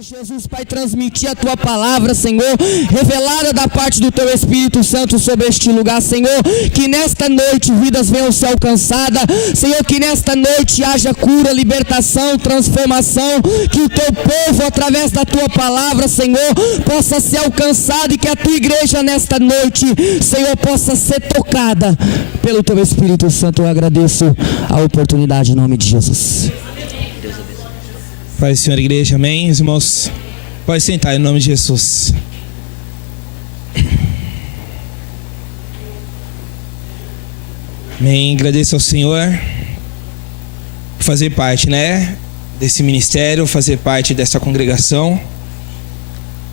Jesus, Pai, transmitir a Tua palavra, Senhor, revelada da parte do Teu Espírito Santo sobre este lugar, Senhor, que nesta noite vidas venham ser alcançadas, Senhor, que nesta noite haja cura, libertação, transformação, que o Teu povo, através da Tua palavra, Senhor, possa ser alcançado e que a Tua igreja nesta noite, Senhor, possa ser tocada pelo Teu Espírito Santo. Eu agradeço a oportunidade em nome de Jesus. Pai, Senhor, igreja, amém. Os irmãos, pode sentar em nome de Jesus. Amém. Agradeço ao Senhor por fazer parte, desse ministério, fazer parte dessa congregação.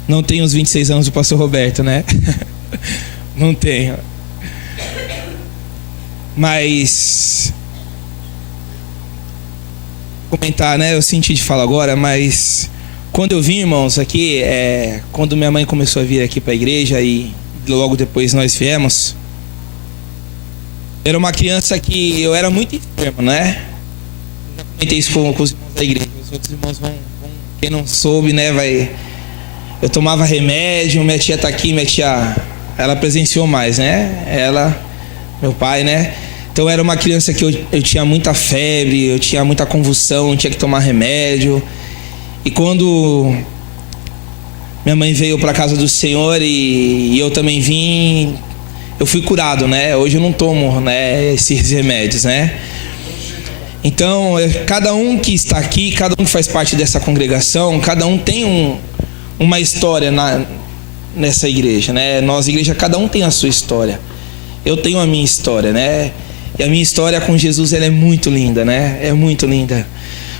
Não tenho os 26 anos do pastor Roberto, Não tenho. Mas comentar, eu senti de falar agora, mas quando eu vim, irmãos, aqui, quando minha mãe começou a vir aqui para a igreja e logo depois nós viemos, era uma criança que eu era muito enfermo, Eu comentei isso com os irmãos da igreja, os outros irmãos vão quem não soube, eu tomava remédio, minha tia tá aqui, minha tia, ela presenciou mais, ela, meu pai, Então era uma criança que eu tinha muita febre, eu tinha muita convulsão, tinha que tomar remédio. E quando minha mãe veio para a casa do Senhor e eu também vim, eu fui curado, Hoje eu não tomo, esses remédios, Então, cada um que está aqui, cada um que faz parte dessa congregação, cada um tem uma história nessa igreja, Nós, igreja, cada um tem a sua história. Eu tenho a minha história, E a minha história com Jesus, ela é muito linda, É muito linda.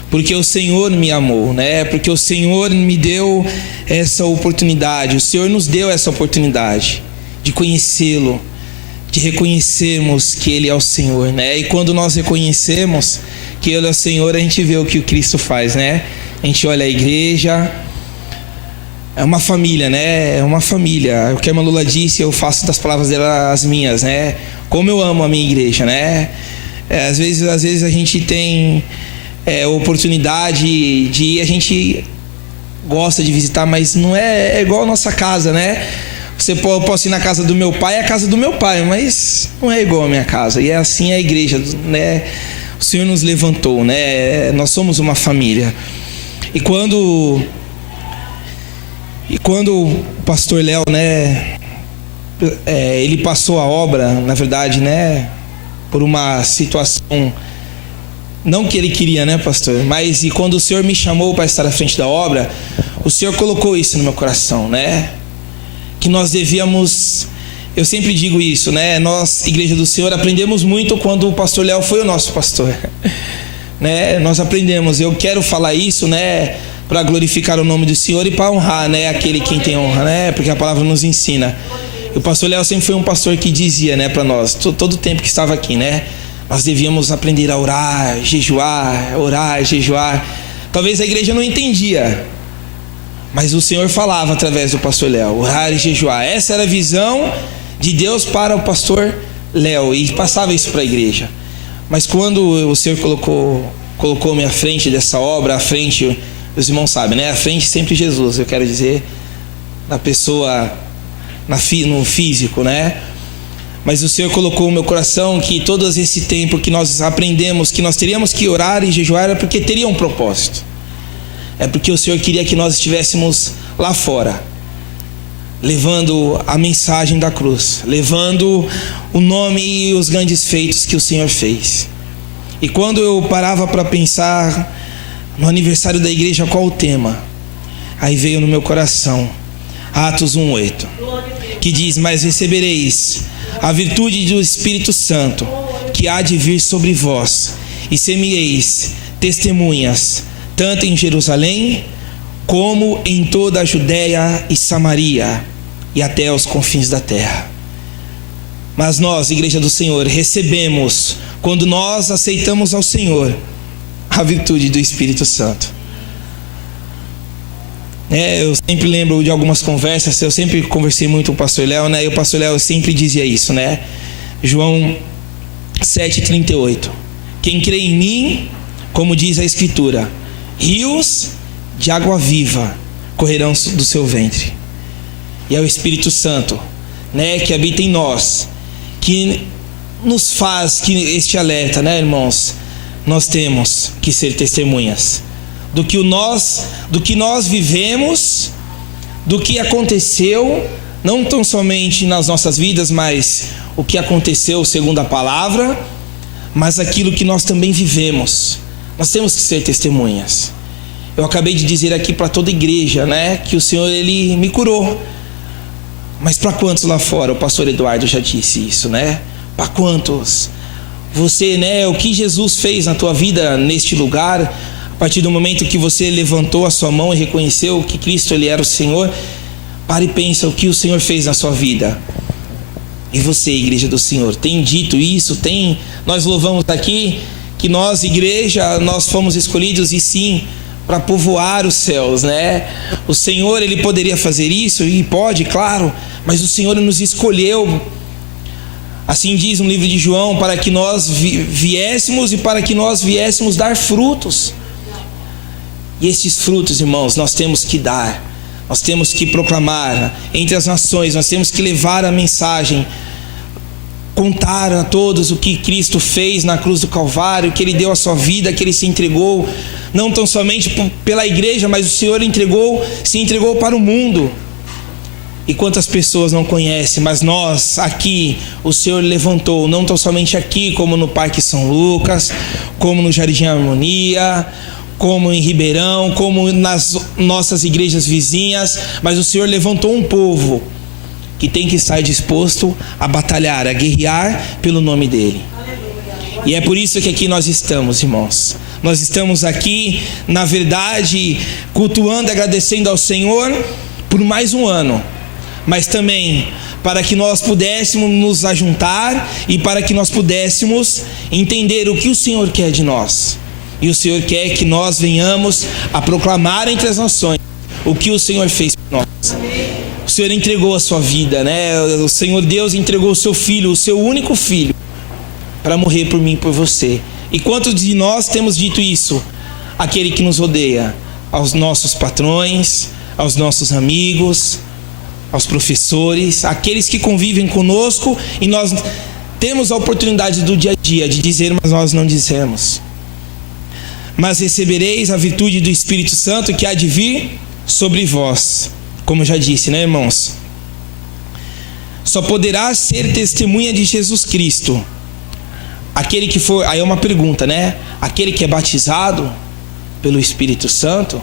Porque o Senhor me amou, Porque o Senhor me deu essa oportunidade. O Senhor nos deu essa oportunidade de conhecê-lo, de reconhecermos que Ele é o Senhor, E quando nós reconhecemos que Ele é o Senhor, a gente vê o que o Cristo faz, A gente olha a igreja, é uma família, É uma família. O que a irmã Lula disse, eu faço das palavras dela as minhas, Como eu amo a minha igreja, Às vezes a gente tem oportunidade de ir, a gente gosta de visitar, mas não é igual a nossa casa, Eu posso ir na casa do meu pai, é a casa do meu pai, mas não é igual a minha casa. E é assim a igreja, O Senhor nos levantou, Nós somos uma família. E quando o pastor Léo, ele passou a obra, na verdade, por uma situação, não que ele queria, pastor, mas e quando o Senhor me chamou para estar à frente da obra, o Senhor colocou isso no meu coração, que nós devíamos, eu sempre digo isso, nós, Igreja do Senhor, aprendemos muito quando o pastor Léo foi o nosso pastor, nós aprendemos, eu quero falar isso, para glorificar o nome do Senhor e para honrar, aquele quem tem honra, porque a palavra nos ensina. O pastor Léo sempre foi um pastor que dizia, para nós, todo o tempo que estava aqui, nós devíamos aprender a orar, jejuar. Talvez a igreja não entendia, mas o Senhor falava através do pastor Léo, orar e jejuar. Essa era a visão de Deus para o pastor Léo e passava isso para a igreja. Mas quando o Senhor colocou-me à frente dessa obra, à frente, os irmãos sabem, à frente sempre Jesus, eu quero dizer, na pessoa, no físico, Mas o Senhor colocou no meu coração que todo esse tempo que nós aprendemos que nós teríamos que orar e jejuar era porque teria um propósito. É porque o Senhor queria que nós estivéssemos lá fora, levando a mensagem da cruz, levando o nome e os grandes feitos que o Senhor fez. E quando eu parava para pensar no aniversário da igreja, qual o tema? Aí veio no meu coração Atos 1:8, que diz: mas recebereis a virtude do Espírito Santo, que há de vir sobre vós, e semeeis testemunhas, tanto em Jerusalém, como em toda a Judéia e Samaria, e até os confins da terra. Mas nós, Igreja do Senhor, recebemos, quando nós aceitamos ao Senhor, a virtude do Espírito Santo. Eu sempre lembro de algumas conversas, eu sempre conversei muito com o pastor Léo, e o pastor Léo sempre dizia isso, João 7,38. Quem crê em mim, como diz a Escritura, rios de água viva correrão do seu ventre. E é o Espírito Santo, né, que habita em nós, que nos faz que este alerta, né, irmãos? Nós temos que ser testemunhas do que nós vivemos, do que aconteceu, não tão somente nas nossas vidas, mas o que aconteceu segundo a palavra, mas aquilo que nós também vivemos. Nós temos que ser testemunhas. Eu acabei de dizer aqui para toda a igreja, né, que o Senhor, Ele me curou. Mas para quantos lá fora? O pastor Eduardo já disse isso, né? Para quantos? Você, né, o que Jesus fez na tua vida neste lugar, a partir do momento que você levantou a sua mão e reconheceu que Cristo, Ele era o Senhor, pare e pensa o que o Senhor fez na sua vida. E você, igreja do Senhor, tem dito isso? Nós louvamos aqui que nós, igreja, nós fomos escolhidos, e sim, para povoar os céus, né? O Senhor, Ele poderia fazer isso, e pode, claro, mas o Senhor nos escolheu. Assim diz no livro de João, para que nós viéssemos e para que nós viéssemos dar frutos. E esses frutos, irmãos, nós temos que dar, nós temos que proclamar entre as nações, nós temos que levar a mensagem, contar a todos o que Cristo fez na cruz do Calvário, que Ele deu a sua vida, que Ele se entregou, não tão somente pela igreja, mas o Senhor se entregou para o mundo. E quantas pessoas não conhecem, mas nós aqui, o Senhor levantou, não tão somente aqui, como no Parque São Lucas, como no Jardim Harmonia, como em Ribeirão, como nas nossas igrejas vizinhas, mas o Senhor levantou um povo que tem que estar disposto a batalhar, a guerrear pelo nome dEle. E é por isso que aqui nós estamos, irmãos. Nós estamos aqui, na verdade, cultuando, agradecendo ao Senhor por mais um ano, mas também para que nós pudéssemos nos ajuntar e para que nós pudéssemos entender o que o Senhor quer de nós. E o Senhor quer que nós venhamos a proclamar entre as nações o que o Senhor fez por nós. O Senhor entregou a sua vida, né? O Senhor Deus entregou o seu Filho, o seu único Filho, para morrer por mim e por você. E quantos de nós temos dito isso? Aquele que nos odeia, aos nossos patrões, aos nossos amigos, aos professores, aqueles que convivem conosco, e nós temos a oportunidade do dia a dia de dizer, mas nós não dizemos. Mas recebereis a virtude do Espírito Santo que há de vir sobre vós. Como eu já disse, né, irmãos? Só poderá ser testemunha de Jesus Cristo aquele que for, aí é uma pergunta, né? Aquele que é batizado pelo Espírito Santo,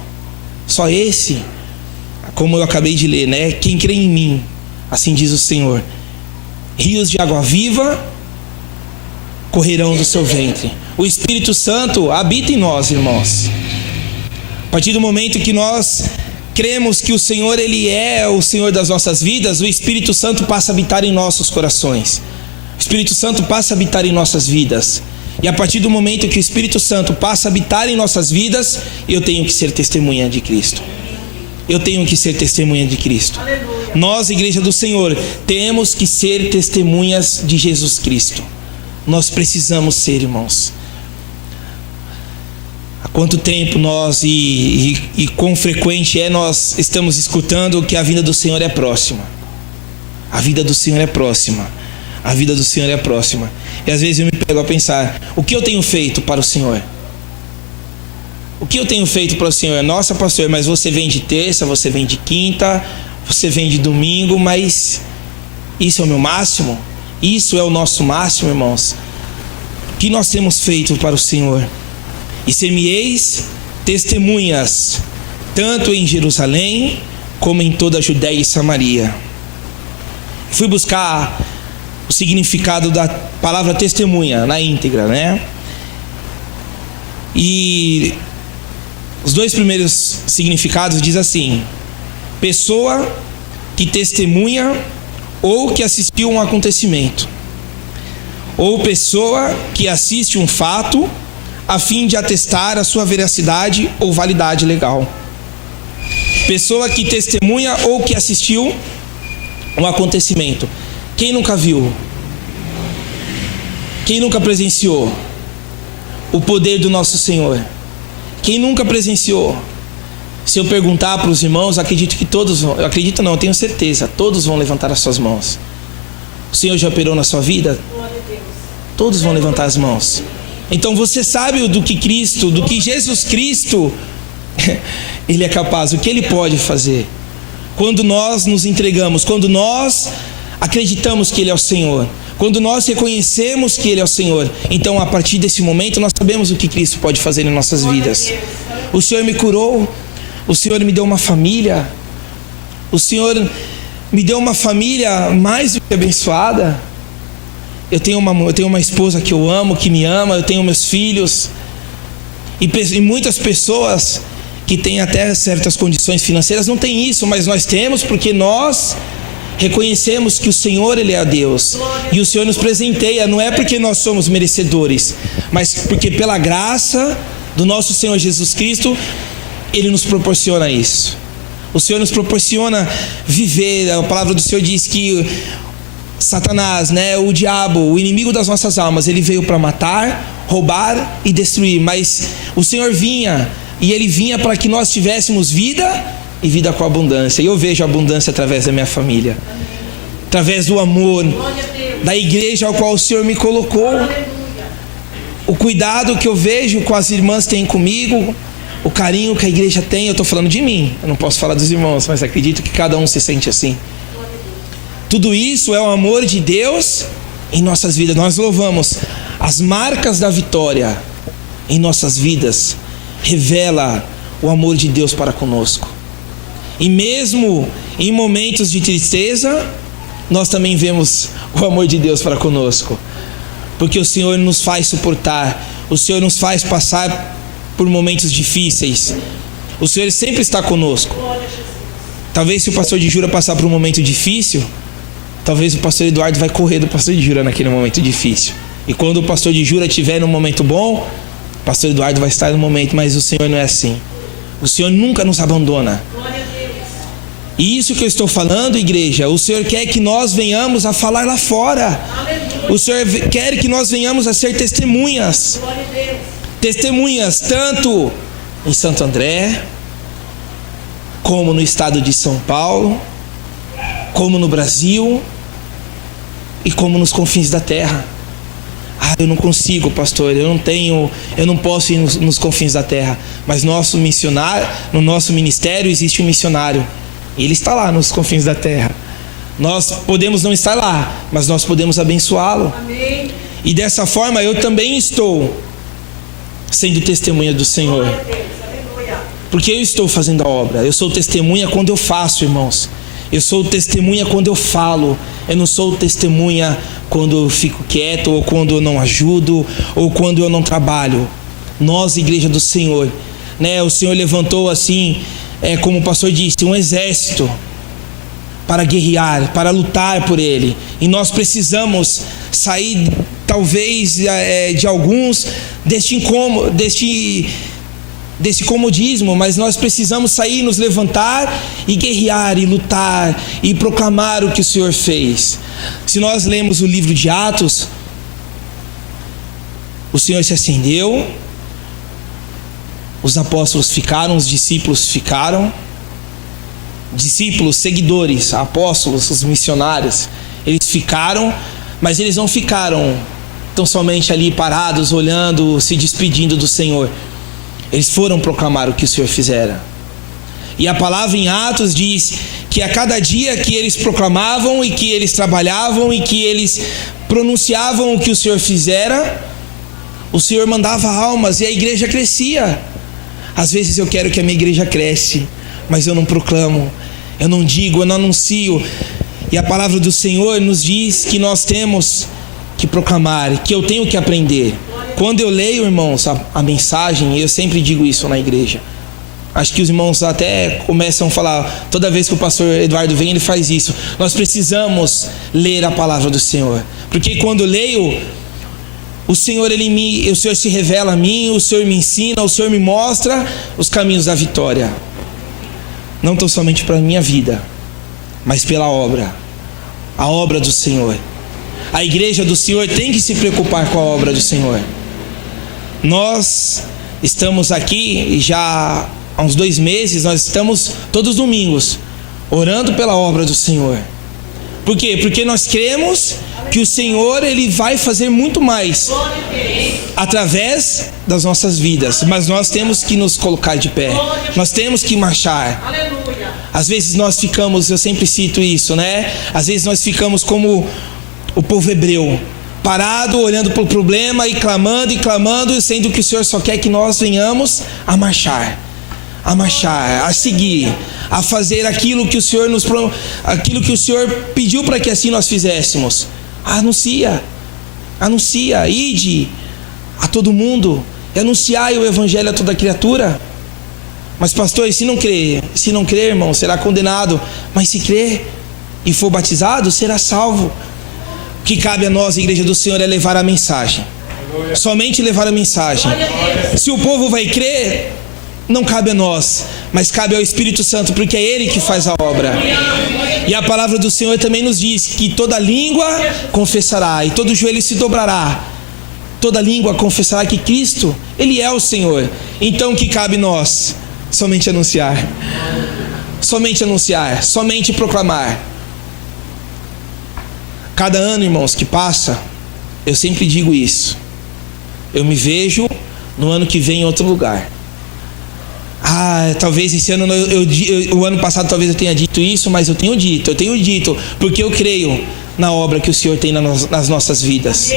só esse, como eu acabei de ler, né? Quem crê em mim, assim diz o Senhor, rios de água viva correrão do seu ventre. O Espírito Santo habita em nós, irmãos. A partir do momento que nós cremos que o Senhor, Ele é o Senhor das nossas vidas, o Espírito Santo passa a habitar em nossos corações. O Espírito Santo passa a habitar em nossas vidas. E a partir do momento que o Espírito Santo passa a habitar em nossas vidas, eu tenho que ser testemunha de Cristo. Eu tenho que ser testemunha de Cristo. Nós, Igreja do Senhor, temos que ser testemunhas de Jesus Cristo. Nós precisamos ser, irmãos. Há quanto tempo nós e quão frequente nós estamos escutando que a vinda do Senhor é próxima. A vida do Senhor é próxima. A vida do Senhor é próxima. E às vezes eu me pego a pensar, o que eu tenho feito para o Senhor? O que eu tenho feito para o Senhor? Nossa, pastor, mas você vem de terça, você vem de quinta, você vem de domingo, mas isso é o meu máximo? Isso é o nosso máximo, irmãos? O que nós temos feito para o Senhor? E ser-me-eis testemunhas, tanto em Jerusalém, como em toda a Judéia e Samaria. Fui buscar o significado da palavra testemunha na íntegra, né? E os dois primeiros significados diz assim: pessoa que testemunha ou que assistiu a um acontecimento, ou pessoa que assiste um fato a fim de atestar a sua veracidade ou validade legal. Pessoa que testemunha ou que assistiu um acontecimento. Quem nunca viu? Quem nunca presenciou o poder do nosso Senhor? Quem nunca presenciou Se eu perguntar para os irmãos, acredito que todos vão, eu acredito não, eu tenho certeza, todos vão levantar as suas mãos. O Senhor já operou na sua vida? Todos vão levantar as mãos. Então você sabe do que Jesus Cristo, Ele é capaz, o que Ele pode fazer. Quando nós nos entregamos, quando nós acreditamos que Ele é o Senhor, quando nós reconhecemos que Ele é o Senhor, então a partir desse momento nós sabemos o que Cristo pode fazer em nossas vidas. O Senhor me curou, o Senhor me deu uma família, o Senhor me deu uma família mais do que abençoada. Eu tenho uma esposa que eu amo, que me ama, eu tenho meus filhos. E muitas pessoas que têm até certas condições financeiras não têm isso, mas nós temos porque nós reconhecemos que o Senhor, Ele é Deus. E o Senhor nos presenteia, não é porque nós somos merecedores, mas porque pela graça do nosso Senhor Jesus Cristo, Ele nos proporciona isso. O Senhor nos proporciona viver. A palavra do Senhor diz que Satanás, o diabo, o inimigo das nossas almas, ele veio para matar, roubar e destruir. Mas o Senhor vinha, e Ele vinha para que nós tivéssemos vida e vida com abundância. E eu vejo a abundância através da minha família, através do amor, da igreja ao qual o Senhor me colocou. O cuidado que eu vejo com as irmãs têm comigo, o carinho que a igreja tem. Eu estou falando de mim, eu não posso falar dos irmãos, mas acredito que cada um se sente assim. Tudo isso é o amor de Deus em nossas vidas. Nós louvamos. As marcas da vitória em nossas vidas revela o amor de Deus para conosco. E mesmo em momentos de tristeza, nós também vemos o amor de Deus para conosco, porque o Senhor nos faz suportar, o Senhor nos faz passar por momentos difíceis. O Senhor sempre está conosco. Talvez se o pastor de Jura passar por um momento difícil, talvez o pastor Eduardo vai correr do pastor de Jura naquele momento difícil. E quando o pastor de Jura estiver num momento bom, o pastor Eduardo vai estar no momento. Mas o Senhor não é assim. O Senhor nunca nos abandona. E isso que eu estou falando, igreja, o Senhor quer que nós venhamos a falar lá fora. O Senhor quer que nós venhamos a ser testemunhas. Testemunhas tanto em Santo André, como no estado de São Paulo, como no Brasil e como nos confins da terra. Eu não consigo, pastor, eu não posso ir nos confins da terra. Mas no nosso ministério existe um missionário. Ele está lá nos confins da terra. Nós podemos não estar lá, mas nós podemos abençoá-lo. Amém. E dessa forma eu também estou sendo testemunha do Senhor. Porque eu estou fazendo a obra. Eu sou testemunha quando eu faço, irmãos. Eu sou testemunha quando eu falo. Eu não sou testemunha quando eu fico quieto, ou quando eu não ajudo, ou quando eu não trabalho. Nós, igreja do Senhor, o Senhor levantou assim, como o pastor disse, um exército para guerrear, para lutar por Ele. E nós precisamos sair, talvez, de alguns deste comodismo, mas nós precisamos sair, nos levantar e guerrear e lutar e proclamar o que o Senhor fez. Se nós lemos o livro de Atos, o Senhor se acendeu, os apóstolos ficaram, os discípulos ficaram, discípulos, seguidores, apóstolos, os missionários, eles ficaram, mas eles não ficaram tão somente ali parados, olhando, se despedindo do Senhor. Eles foram proclamar o que o Senhor fizera. E a palavra em Atos diz que a cada dia que eles proclamavam e que eles trabalhavam e que eles pronunciavam o que o Senhor fizera, o Senhor mandava almas e a igreja crescia. Às vezes eu quero que a minha igreja cresça, mas eu não proclamo, eu não digo, eu não anuncio. E a palavra do Senhor nos diz que nós temos que proclamar, que eu tenho que aprender. Quando eu leio, irmãos, a mensagem, eu sempre digo isso na igreja. Acho que os irmãos até começam a falar, toda vez que o pastor Eduardo vem, ele faz isso. Nós precisamos ler a palavra do Senhor, porque quando eu leio, o Senhor se revela a mim, o Senhor me ensina, o Senhor me mostra os caminhos da vitória. Não tão somente para a minha vida, mas pela obra, a obra do Senhor. A igreja do Senhor tem que se preocupar com a obra do Senhor. Nós estamos aqui já há uns 2 meses, nós estamos todos os domingos orando pela obra do Senhor. Por quê? Porque nós cremos que o Senhor, Ele vai fazer muito mais através das nossas vidas, mas nós temos que nos colocar de pé, nós temos que marchar. Às vezes nós ficamos, eu sempre cito isso, né? Às vezes nós ficamos como o povo hebreu, parado, olhando para o problema e clamando, sendo que o Senhor só quer que nós venhamos a marchar, a seguir, a fazer aquilo que o Senhor pediu para que assim nós fizéssemos. Anuncia, ide a todo mundo, e anunciai o evangelho a toda criatura. Mas pastor, e se não crer, irmão, será condenado. Mas se crer e for batizado, será salvo. O que cabe a nós, a igreja do Senhor, é levar a mensagem. Somente levar a mensagem. Se o povo vai crer, não cabe a nós, mas cabe ao Espírito Santo, porque é Ele que faz a obra. E a palavra do Senhor também nos diz que toda língua confessará e todo joelho se dobrará. Toda língua confessará que Cristo, Ele é o Senhor. Então o que cabe a nós? Somente anunciar, somente proclamar. Cada ano, irmãos, que passa, eu sempre digo isso, eu me vejo no ano que vem em outro lugar. Talvez esse ano, o ano passado talvez eu tenha dito isso, mas eu tenho dito, porque eu creio na obra que o Senhor tem nas nossas vidas.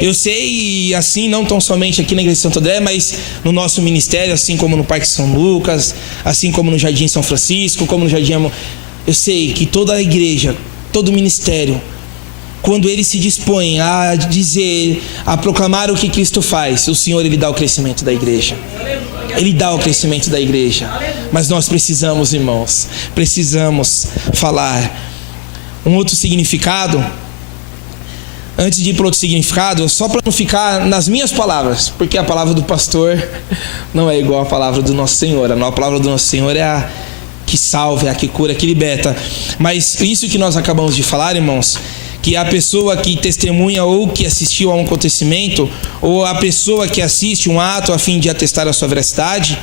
Eu sei, assim, não tão somente aqui na Igreja de Santo André, mas no nosso ministério, assim como no Parque São Lucas, assim como no Jardim São Francisco, como no Jardim Amor. Eu sei que toda a igreja, todo o ministério, quando ele se dispõe a dizer, a proclamar o que Cristo faz, o Senhor, Ele dá o crescimento da igreja. Ele dá o crescimento da igreja. Mas nós precisamos, irmãos, falar. Um outro significado, antes de ir para outro significado, só para não ficar nas minhas palavras, porque a palavra do pastor não é igual à palavra do nosso Senhor. A palavra do nosso Senhor é a que salva, é a que cura, é a que liberta. Mas isso que nós acabamos de falar, irmãos, que a pessoa que testemunha ou que assistiu a um acontecimento, ou a pessoa que assiste um ato a fim de atestar a sua veracidade,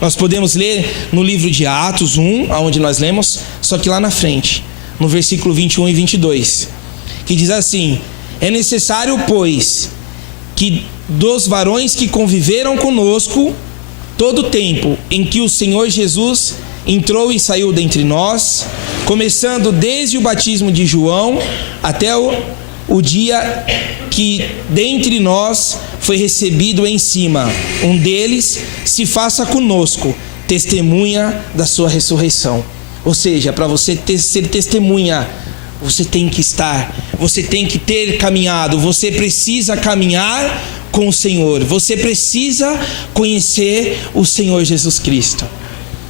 nós podemos ler no livro de Atos 1, onde nós lemos, só que lá na frente, no versículo 21 e 22, que diz assim: é necessário, pois, que dos varões que conviveram conosco todo o tempo em que o Senhor Jesus entrou e saiu dentre nós, começando desde o batismo de João até o dia que dentre nós foi recebido em cima, um deles se faça conosco testemunha da sua ressurreição. Ou seja, para você ser testemunha, você tem que estar, você tem que ter caminhado, você precisa caminhar com o Senhor, você precisa conhecer o Senhor Jesus Cristo.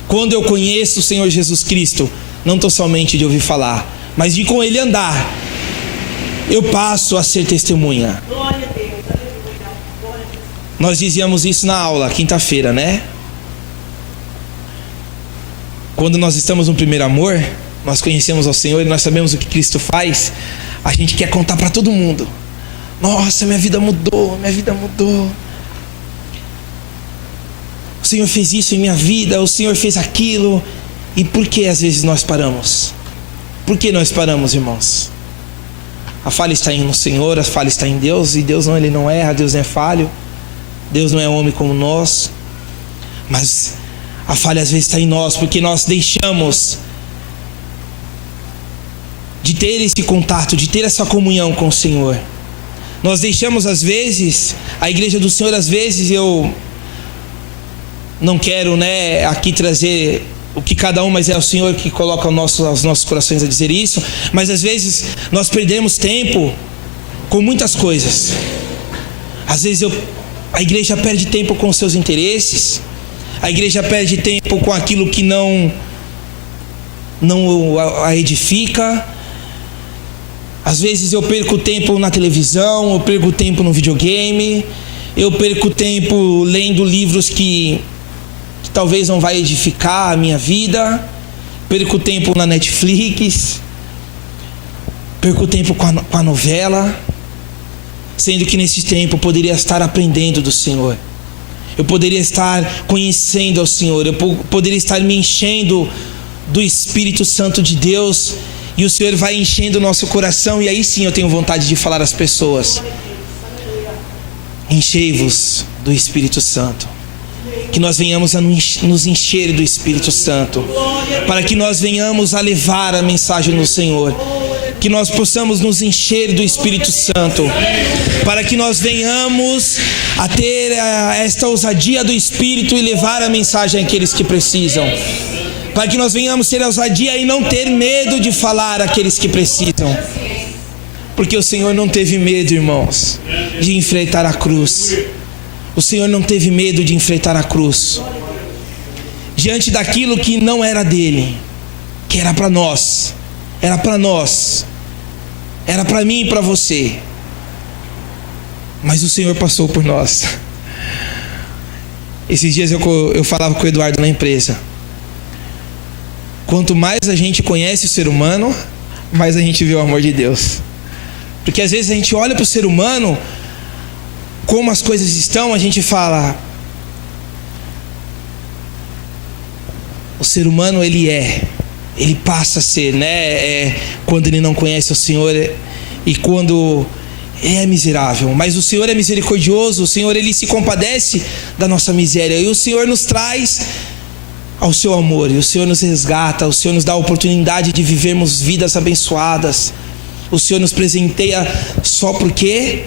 Quando eu conheço o Senhor Jesus Cristo, não tão somente de ouvir falar, mas de com Ele andar, eu passo a ser testemunha. Nós dizíamos isso na aula, quinta-feira, né? Quando nós estamos no primeiro amor, nós conhecemos ao Senhor e nós sabemos o que Cristo faz, a gente quer contar para todo mundo. Nossa, minha vida mudou. O Senhor fez isso em minha vida, o Senhor fez aquilo. E por que às vezes nós paramos? Por que nós paramos, irmãos? A falha está no Senhor, a falha está em Deus, e Deus Ele não erra, Deus não é falho, Deus não é homem como nós. Mas a falha às vezes está em nós, porque nós deixamos de ter esse contato, de ter essa comunhão com o Senhor. Nós deixamos às vezes, a igreja do Senhor, às vezes, eu não quero, aqui trazer o que cada um, mas é o Senhor que coloca aos nossos corações a dizer isso. Mas às vezes nós perdemos tempo com muitas coisas. Às vezes a igreja perde tempo com os seus interesses, a igreja perde tempo com aquilo que não a edifica. Às vezes eu perco tempo na televisão, eu perco tempo no videogame, eu perco tempo lendo livros que talvez não vai edificar a minha vida, perco tempo na Netflix, perco tempo com a novela, sendo que nesse tempo eu poderia estar aprendendo do Senhor. eu poderia estar conhecendo ao Senhor, eu poderia estar me enchendo do Espírito Santo de Deus, e o Senhor vai enchendo o nosso coração, e aí sim eu tenho vontade de falar às pessoas: enchei-vos do Espírito Santo. Que nós venhamos a nos encher do Espírito Santo, para que nós venhamos a levar a mensagem do Senhor. Que nós possamos nos encher do Espírito Santo, para que nós venhamos a ter esta ousadia do Espírito e levar a mensagem àqueles que precisam. Para que nós venhamos ter ousadia e não ter medo de falar àqueles que precisam. Porque o Senhor não teve medo, irmãos, de enfrentar a cruz. O Senhor não teve medo de enfrentar a cruz, diante daquilo que não era dele, que era para nós, era para nós, era para mim e para você. Mas o Senhor passou por nós. Esses dias eu falava com o Eduardo na empresa: quanto mais a gente conhece o ser humano, mais a gente vê o amor de Deus. Porque às vezes a gente olha para o ser humano, como as coisas estão, a gente fala: o ser humano ele passa a ser, né? Quando ele não conhece o Senhor e quando ele é miserável. Mas o Senhor é misericordioso, o Senhor ele se compadece da nossa miséria, e o Senhor nos traz ao seu amor, e o Senhor nos resgata, o Senhor nos dá a oportunidade de vivermos vidas abençoadas. O Senhor nos presenteia só porque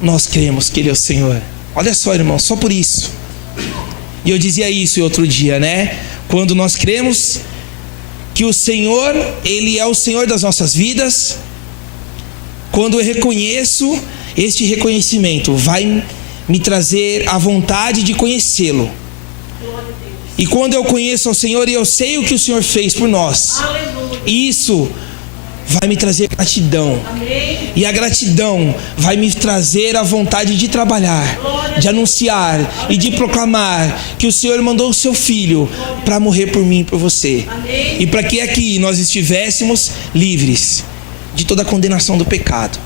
nós cremos que Ele é o Senhor. Olha só, irmão, só por isso. E eu dizia isso outro dia, né? Quando nós cremos que o Senhor, Ele é o Senhor das nossas vidas, quando eu reconheço, este reconhecimento vai me trazer a vontade de conhecê-lo. E quando eu conheço ao Senhor e eu sei o que o Senhor fez por nós, isso vai me trazer gratidão. E a gratidão vai me trazer a vontade de trabalhar, de anunciar e de proclamar que o Senhor mandou o seu Filho para morrer por mim e por você. E para que aqui nós estivéssemos livres de toda a condenação do pecado.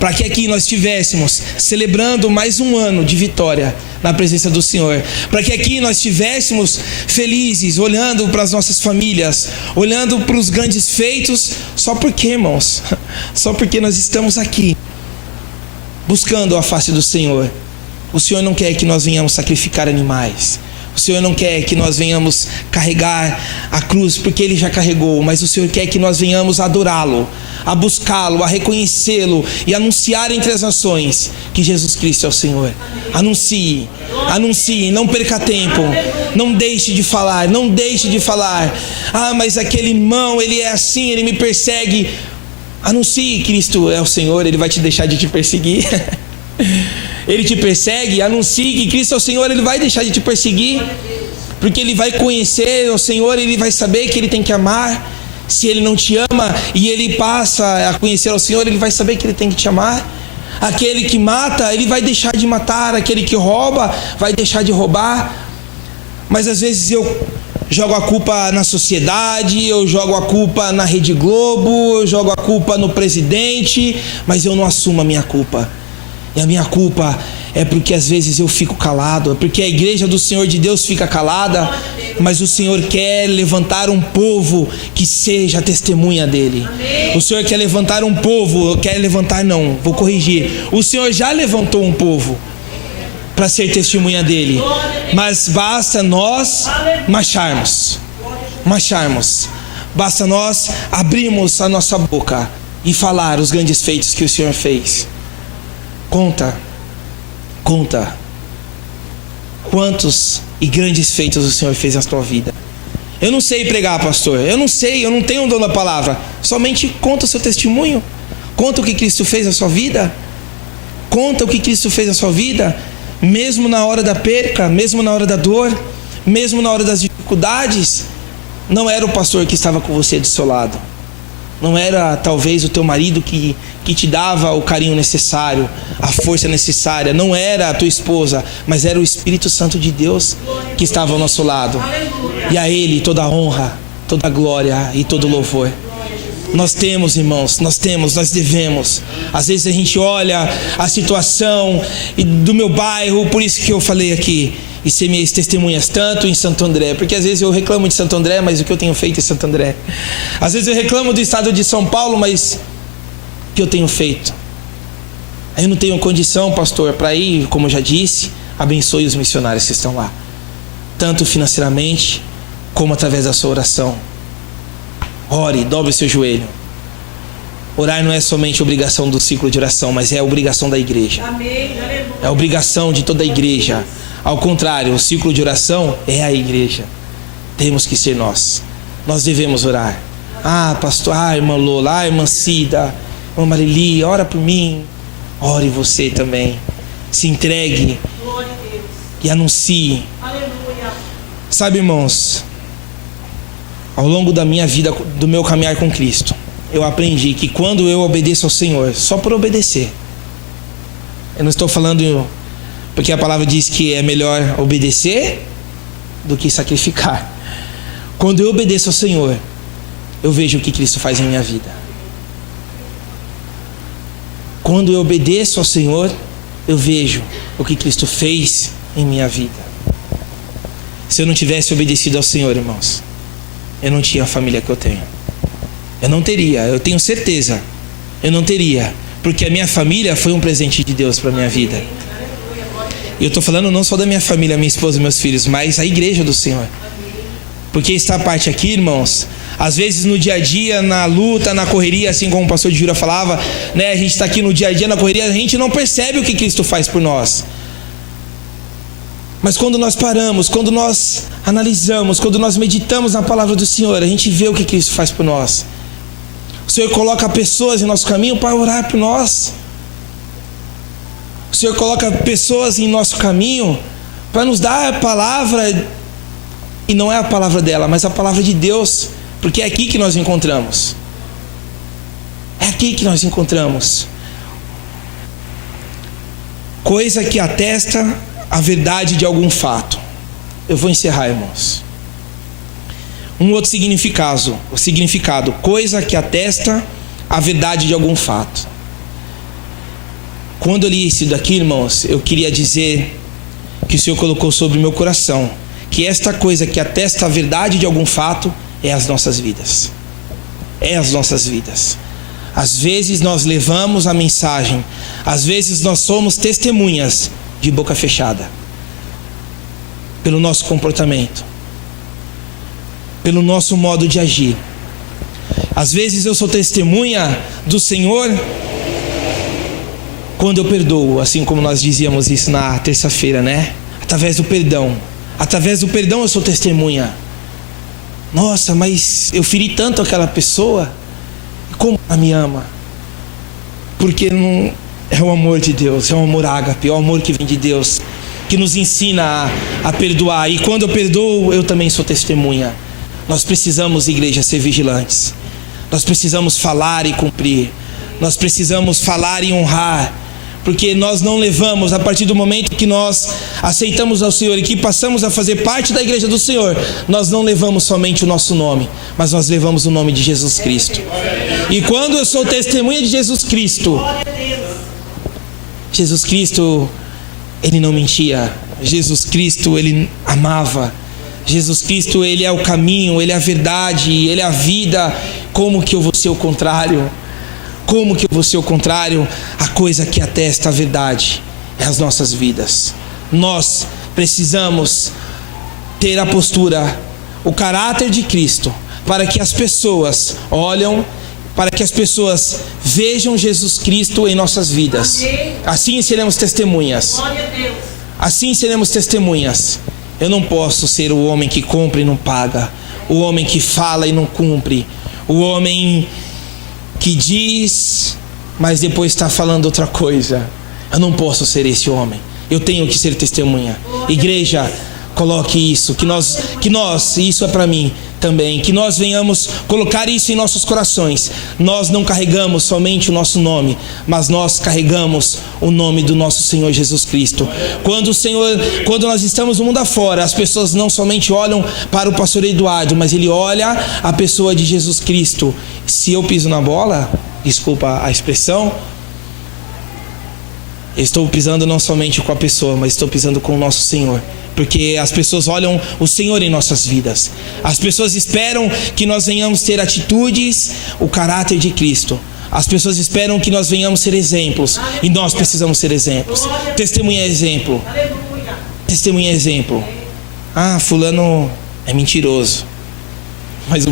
Para que aqui nós estivéssemos celebrando mais um ano de vitória na presença do Senhor. Para que aqui nós estivéssemos felizes, olhando para as nossas famílias, olhando para os grandes feitos. Só porque, irmãos, só porque nós estamos aqui buscando a face do Senhor. O Senhor não quer que nós venhamos sacrificar animais. O Senhor não quer que nós venhamos carregar a cruz, porque Ele já carregou. Mas o Senhor quer que nós venhamos adorá-lo, a buscá-lo, a reconhecê-lo e anunciar entre as nações que Jesus Cristo é o Senhor. Anuncie, anuncie, não perca tempo, não deixe de falar, não deixe de falar. Ah, mas aquele irmão, ele é assim, ele me persegue. Anuncie, Cristo é o Senhor, Ele vai te deixar de te perseguir. Ele te persegue, anuncie que Cristo é o Senhor, Ele vai deixar de te perseguir, porque Ele vai conhecer o Senhor, Ele vai saber que Ele tem que amar. Se Ele não te ama e Ele passa a conhecer ao Senhor, Ele vai saber que Ele tem que te amar. Aquele que mata, ele vai deixar de matar. Aquele que rouba, vai deixar de roubar. Mas às vezes eu jogo a culpa na sociedade, eu jogo a culpa na Rede Globo, eu jogo a culpa no presidente, mas eu não assumo a minha culpa. E a minha culpa é porque às vezes eu fico calado, é porque a igreja do Senhor de Deus fica calada, mas o Senhor quer levantar um povo que seja testemunha dele. O Senhor quer levantar um povo, vou corrigir. O Senhor já levantou um povo para ser testemunha dele, mas basta nós marcharmos, basta nós abrirmos a nossa boca e falar os grandes feitos que o Senhor fez. Conta quantos e grandes feitos o Senhor fez na tua vida. Eu não sei pregar, pastor, eu não tenho o dom da palavra. Somente conta o seu testemunho, conta o que Cristo fez na sua vida, conta o que Cristo fez na sua vida, mesmo na hora da perca, mesmo na hora da dor, mesmo na hora das dificuldades. Não era o pastor que estava com você do seu lado, não era talvez o teu marido que te dava o carinho necessário, a força necessária, não era a tua esposa, mas era o Espírito Santo de Deus que estava ao nosso lado. E a Ele toda a honra, toda a glória e todo o louvor. Nós temos, irmãos, nós devemos. Às vezes a gente olha a situação do meu bairro, por isso que eu falei aqui, e ser minhas testemunhas tanto em Santo André, porque às vezes eu reclamo de Santo André, mas o que eu tenho feito em Santo André. Às vezes eu reclamo do estado de São Paulo, mas o que eu tenho feito? Eu não tenho condição, pastor, para ir, como eu já disse, abençoe os missionários que estão lá, tanto financeiramente, como através da sua oração. Ore, dobre seu joelho. Orar não é somente obrigação do ciclo de oração, mas é a obrigação da igreja. É a obrigação de toda a igreja. Ao contrário, o ciclo de oração é a igreja. Temos que ser nós. Nós devemos orar. Ah, pastor, irmã Lola, irmã Cida, irmã Marili, ora por mim. Ore você também. Se entregue e anuncie. Sabe, irmãos, ao longo da minha vida, do meu caminhar com Cristo, eu aprendi que quando eu obedeço ao Senhor, só por obedecer, eu não estou falando porque a palavra diz que é melhor obedecer do que sacrificar. Quando eu obedeço ao Senhor, eu vejo o que Cristo faz em minha vida. Quando eu obedeço ao Senhor, eu vejo o que Cristo fez em minha vida. Se eu não tivesse obedecido ao Senhor, irmãos, eu não tinha a família que eu tenho. Eu não teria, eu tenho certeza. Eu não teria, porque a minha família foi um presente de Deus para a minha vida. E eu estou falando não só da minha família, minha esposa e meus filhos, mas a igreja do Senhor. Porque esta parte aqui, irmãos, às vezes no dia a dia, na luta, na correria, assim como o pastor de Jura falava, né, a gente está aqui no dia a dia, na correria, a gente não percebe o que Cristo faz por nós. Mas quando nós paramos, quando nós analisamos, quando nós meditamos na palavra do Senhor, a gente vê o que Cristo faz por nós. O Senhor coloca pessoas em nosso caminho para orar por nós. O Senhor coloca pessoas em nosso caminho para nos dar a palavra, e não é a palavra dela, mas a palavra de Deus, porque é aqui que nós encontramos. É aqui que nós encontramos coisa que atesta a verdade de algum fato. Eu vou encerrar, irmãos. Um outro significado, coisa que atesta a verdade de algum fato. Quando eu li isso daqui, irmãos, eu queria dizer que o Senhor colocou sobre o meu coração que esta coisa que atesta a verdade de algum fato é as nossas vidas. É as nossas vidas. Às vezes nós levamos a mensagem, às vezes nós somos testemunhas de boca fechada, pelo nosso comportamento, pelo nosso modo de agir. Às vezes eu sou testemunha do Senhor quando eu perdoo, assim como nós dizíamos isso na terça-feira, né? Através do perdão. Através do perdão eu sou testemunha. Nossa, mas eu feri tanto aquela pessoa. Como ela me ama? Porque não é o amor de Deus, é o amor ágape, é o amor que vem de Deus, que nos ensina a perdoar. E quando eu perdoo, eu também sou testemunha. Nós precisamos, igreja, ser vigilantes. Nós precisamos falar e cumprir. Nós precisamos falar e honrar. Porque nós não levamos, a partir do momento que nós aceitamos ao Senhor e que passamos a fazer parte da igreja do Senhor, nós não levamos somente o nosso nome, mas nós levamos o nome de Jesus Cristo. E quando eu sou testemunha de Jesus Cristo, Ele não mentia. Jesus Cristo, Ele amava. Jesus Cristo, Ele é o caminho, Ele é a verdade, Ele é a vida. Como que eu vou ser o contrário? Como que eu vou ser o contrário? A coisa que atesta a verdade é as nossas vidas. Nós precisamos ter a postura, o caráter de Cristo, para que as pessoas olham, para que as pessoas vejam Jesus Cristo em nossas vidas. Assim seremos testemunhas. Assim seremos testemunhas. Eu não posso ser o homem que compra e não paga, o homem que fala e não cumpre, o homem que diz, mas depois está falando outra coisa. Eu não posso ser esse homem. Eu tenho que ser testemunha. Igreja, Coloque isso, que nós, e isso é para mim também, que nós venhamos colocar isso em nossos corações. Nós não carregamos somente o nosso nome, mas nós carregamos o nome do nosso Senhor Jesus Cristo. Quando nós estamos no mundo afora, as pessoas não somente olham para o pastor Eduardo, mas ele olha a pessoa de Jesus Cristo. Se eu piso na bola, desculpa a expressão, eu estou pisando não somente com a pessoa, mas estou pisando com o nosso Senhor. Porque as pessoas olham o Senhor em nossas vidas. As pessoas esperam que nós venhamos ter atitudes, o caráter de Cristo. As pessoas esperam que nós venhamos ser exemplos. E nós precisamos ser exemplos. Testemunha é exemplo. Testemunha é exemplo. Ah, fulano é mentiroso. Mas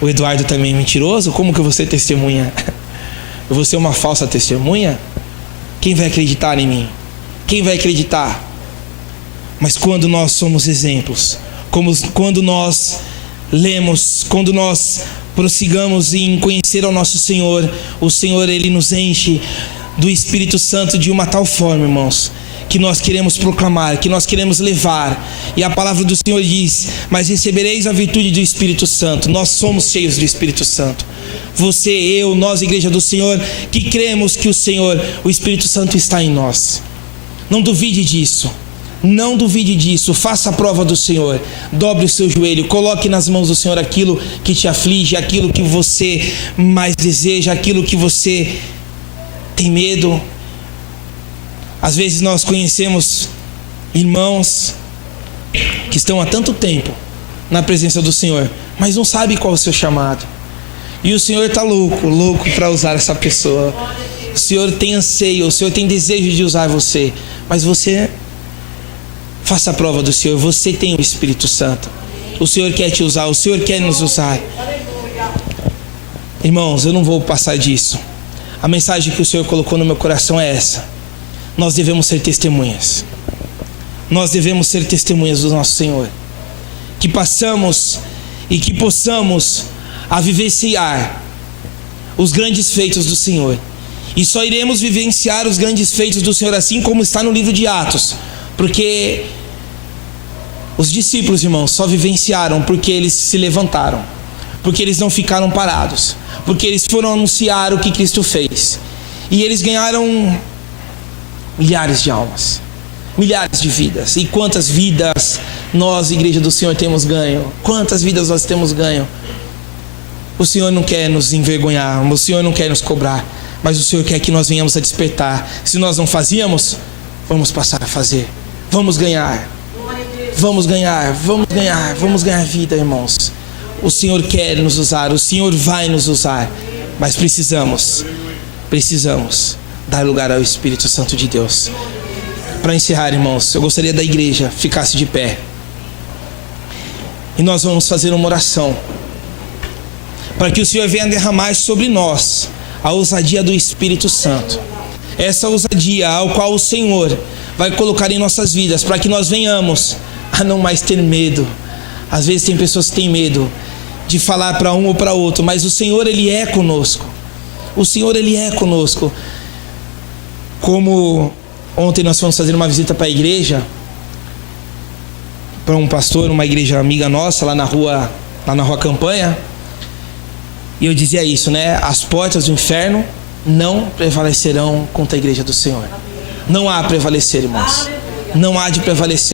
o Eduardo também é mentiroso? Como que eu vou ser testemunha? Eu vou ser uma falsa testemunha? Quem vai acreditar em mim? Quem vai acreditar? Mas quando nós somos exemplos, quando nós lemos, quando nós prossigamos em conhecer ao nosso Senhor, o Senhor, Ele nos enche do Espírito Santo de uma tal forma, irmãos, que nós queremos proclamar, que nós queremos levar. E a palavra do Senhor diz: mas recebereis a virtude do Espírito Santo. Nós somos cheios do Espírito Santo. Você, eu, nós, Igreja do Senhor, que cremos que o Senhor, o Espírito Santo está em nós. Não duvide disso. Não duvide disso, faça a prova do Senhor, dobre o seu joelho, coloque nas mãos do Senhor aquilo que te aflige, aquilo que você mais deseja, aquilo que você tem medo. Às vezes nós conhecemos irmãos que estão há tanto tempo na presença do Senhor, mas não sabe qual é o seu chamado. E o Senhor está louco para usar essa pessoa. O Senhor tem anseio, o Senhor tem desejo de usar você, mas você... faça a prova do Senhor. Você tem o Espírito Santo. O Senhor quer te usar. O Senhor quer nos usar. Irmãos, eu não vou passar disso. A mensagem que o Senhor colocou no meu coração é essa: nós devemos ser testemunhas. Nós devemos ser testemunhas do nosso Senhor. Que passamos e que possamos a vivenciar os grandes feitos do Senhor. E só iremos vivenciar os grandes feitos do Senhor, assim como está no livro de Atos. Porque os discípulos, irmãos, só vivenciaram porque eles se levantaram, porque eles não ficaram parados, porque eles foram anunciar o que Cristo fez. E eles ganharam milhares de almas, milhares de vidas. E quantas vidas nós, Igreja do Senhor, temos ganho? Quantas vidas nós temos ganho? O Senhor não quer nos envergonhar, o Senhor não quer nos cobrar, mas o Senhor quer que nós venhamos a despertar. Se nós não fazíamos, vamos passar a fazer. Vamos ganhar, vamos ganhar, vamos ganhar, vamos ganhar vida, irmãos. O Senhor quer nos usar, o Senhor vai nos usar, mas precisamos dar lugar ao Espírito Santo de Deus. Para encerrar, irmãos, eu gostaria da igreja ficasse de pé. E nós vamos fazer uma oração para que o Senhor venha derramar sobre nós a ousadia do Espírito Santo. Essa ousadia ao qual o Senhor vai colocar em nossas vidas, para que nós venhamos a não mais ter medo. Às vezes tem pessoas que têm medo de falar para um ou para outro, mas o Senhor, Ele é conosco. O Senhor, Ele é conosco. Como ontem nós fomos fazer uma visita para a igreja, para um pastor, uma igreja amiga nossa, lá na rua Campanha, e eu dizia isso, né? As portas do inferno não prevalecerão contra a igreja do Senhor. Não há prevalecer, irmãos. Não há de prevalecer.